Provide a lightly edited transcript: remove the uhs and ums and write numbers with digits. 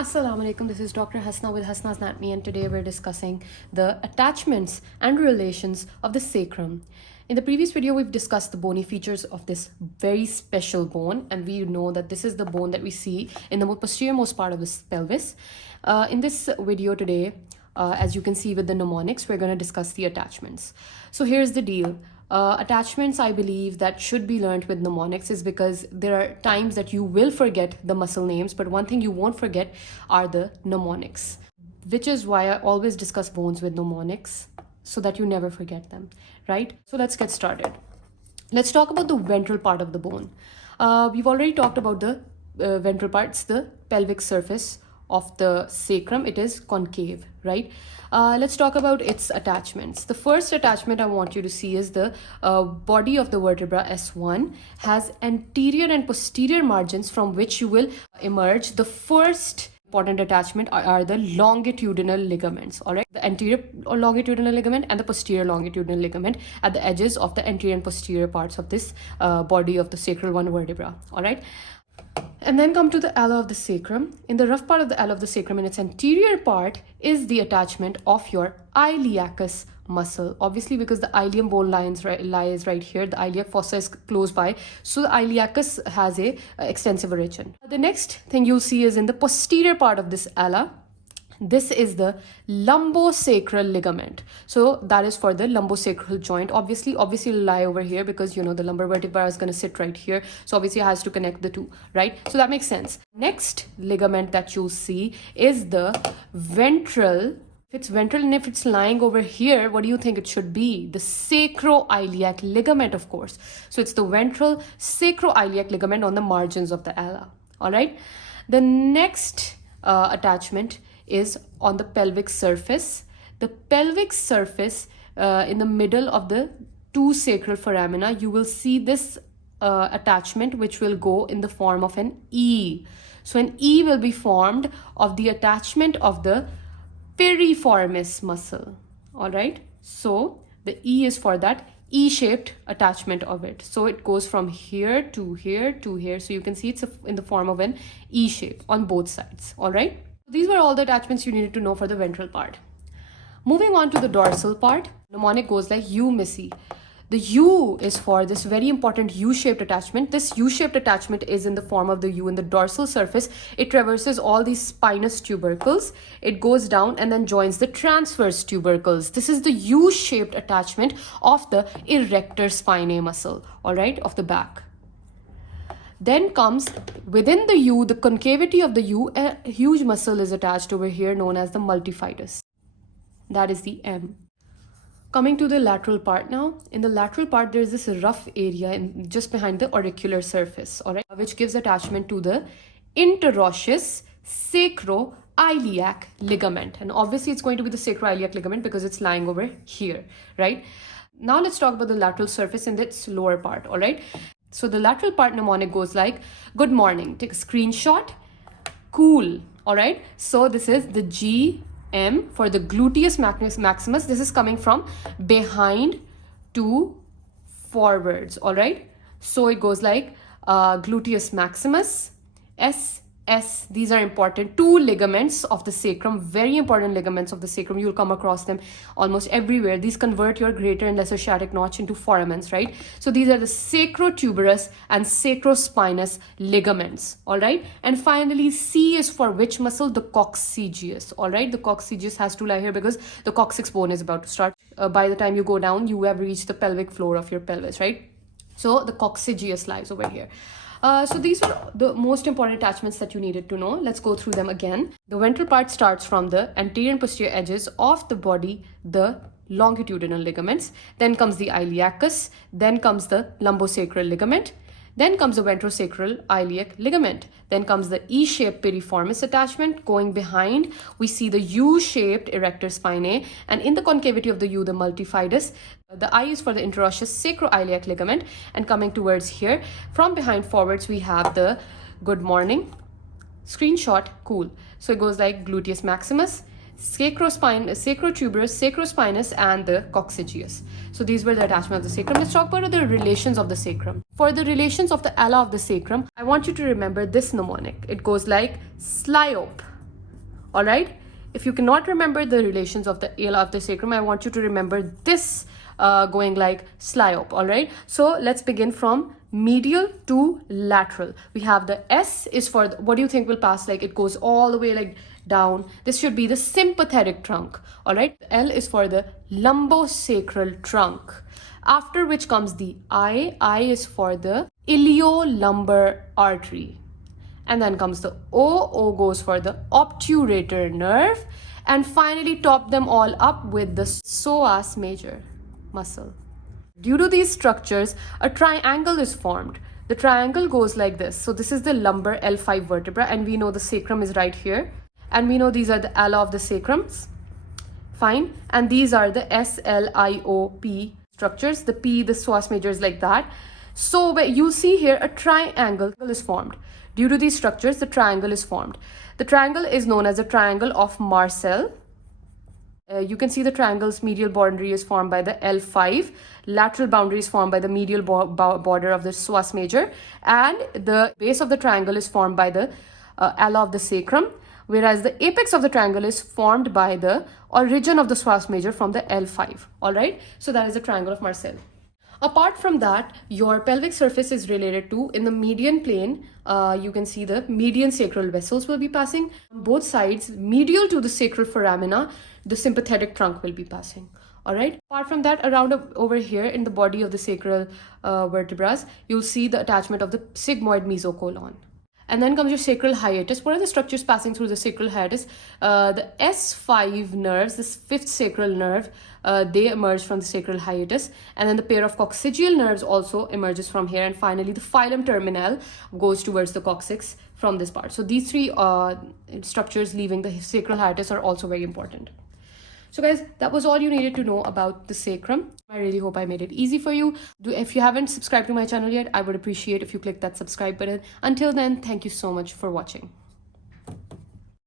Assalamu alaikum, this is Dr. Hasna with Hasna's Anatomy, and today we're discussing the attachments and relations of the sacrum. In the previous video, we've discussed the bony features of this very special bone, and we know that this is the bone that we see in the posterior most part of the pelvis. In this video today, as you can see with the mnemonics, we're going to discuss the attachments. So here's the deal. Attachments, I believe, that should be learned with mnemonics is because there are times that you will forget the muscle names, but one thing you won't forget are the mnemonics, which is why I always discuss bones with mnemonics so that you never forget them, right? So let's get started. Let's talk about the ventral part of the bone. We've already talked about the ventral parts, the pelvic surface of the sacrum. It is concave, right? Let's talk about its attachments. The first attachment I want you to see is the body of the vertebra S1 has anterior and posterior margins from which you will emerge. The first important attachment are the longitudinal ligaments, all right? The anterior or longitudinal ligament and the posterior longitudinal ligament at the edges of the anterior and posterior parts of this body of the sacral one vertebra, all right? And then come to the ala of the sacrum. In the rough part of the ala of the sacrum, in its anterior part, is the attachment of your iliacus muscle. Obviously, because the ilium bone lies right here, the iliac fossa is close by, so the iliacus has a extensive origin. The next thing you'll see is in the posterior part of this ala. This is the lumbosacral ligament. So that is for the lumbosacral joint. Obviously it'll lie over here because you know the lumbar vertebra is going to sit right here. So obviously it has to connect the two, right? So that makes sense. Next ligament that you'll see is the ventral. If it's ventral and if it's lying over here, what do you think it should be? The sacroiliac ligament, of course. So it's the ventral sacroiliac ligament on the margins of the ala. All right. The next attachment is on the pelvic surface. The pelvic surface in the middle of the two sacral foramina, you will see this attachment which will go in the form of an E. So an E will be formed of the attachment of the piriformis muscle, all right? So the E is for that E-shaped attachment of it. So it goes from here to here to here. So you can see it's in the form of an E shape on both sides, all right? These were all the attachments you needed to know for the ventral part. Moving on to the dorsal part, mnemonic goes like U, Missy. The U is for this very important U-shaped attachment. This U-shaped attachment is in the form of the U in the dorsal surface. It traverses all these spinous tubercles. It goes down and then joins the transverse tubercles. This is the U-shaped attachment of the erector spinae muscle, all right, of the back. Then comes within the U, the concavity of the U, a huge muscle is attached over here known as the multifidus. That is the M. Coming to the lateral part now. In the lateral part, there is this rough area just behind the auricular surface, all right, which gives attachment to the interosseous sacroiliac ligament. And obviously, it's going to be the sacroiliac ligament because it's lying over here, right? Now let's talk about the lateral surface in its lower part, all right? So the lateral part mnemonic goes like, good morning. Take a screenshot. Cool. All right. So this is the GM for the gluteus maximus. This is coming from behind to forwards. All right. So it goes like gluteus maximus, S. These are important. Two ligaments of the sacrum, very important ligaments of the sacrum. You'll come across them almost everywhere. These convert your greater and lesser sciatic notch into foramens, right? So these are the sacrotuberous and sacrospinous ligaments, all right? And finally, C is for which muscle? The coccygeus, all right? The coccygeus has to lie here because the coccyx bone is about to start. By the time you go down, you have reached the pelvic floor of your pelvis, right? So the coccygeus lies over here. So these were the most important attachments that you needed to know. Let's go through them again. The ventral part starts from the anterior and posterior edges of the body, the longitudinal ligaments. Then comes the iliacus. Then comes the lumbosacral ligament. Then comes the ventrosacral iliac ligament. Then comes the E-shaped piriformis attachment. Going behind, we see the U-shaped erector spinae. And in the concavity of the U, the multifidus. The I is for the interosseous sacroiliac ligament. And coming towards here, from behind forwards, we have the good morning. Screenshot, cool. So it goes like gluteus maximus, sacrotuberous, sacrospinous, and the coccygeus. So these were the attachment of the sacrum. Let's talk about the relations of the sacrum. For the relations of the ala of the sacrum, I want you to remember this mnemonic. It goes like slyope, All right. If you cannot remember the relations of the ala of the sacrum, I want you to remember this going like slyope. All right. So let's begin from medial to lateral. We have the S is for the, what do you think will pass? Like it goes all the way like down. This should be the sympathetic trunk. All right. L is for the lumbosacral trunk. After which comes the I is for the iliolumbar artery. And then comes the O goes for the obturator nerve. And finally top them all up with the psoas major muscle. Due to these structures, a triangle is formed. The triangle goes like this. So this is the lumbar L5 vertebra, and we know the sacrum is right here. And we know these are the ala of the sacrums. Fine. And these are the SLIOP structures. The P, the psoas major is like that. So you see here a triangle is formed. Due to these structures, the triangle is formed. The triangle is known as the triangle of Marcel. You can see the triangle's medial boundary is formed by the L5. Lateral boundary is formed by the medial border of the psoas major. And the base of the triangle is formed by the ala of the sacrum. Whereas the apex of the triangle is formed by the origin of the psoas major from the L5. All right. So that is the triangle of Marcel. Apart from that, your pelvic surface is related to, in the median plane, you can see the median sacral vessels will be passing. On both sides, medial to the sacral foramina, the sympathetic trunk will be passing. All right. Apart from that, around over here in the body of the sacral vertebrae, you'll see the attachment of the sigmoid mesocolon. And then comes your sacral hiatus. What are the structures passing through the sacral hiatus? The S5 nerves, this fifth sacral nerve, they emerge from the sacral hiatus. And then the pair of coccygeal nerves also emerges from here. And finally, the filum terminal goes towards the coccyx from this part. So these three structures leaving the sacral hiatus are also very important. So guys, that was all you needed to know about the sacrum. I really hope I made it easy for you. If you haven't subscribed to my channel yet, I would appreciate if you click that subscribe button. Until then, thank you so much for watching.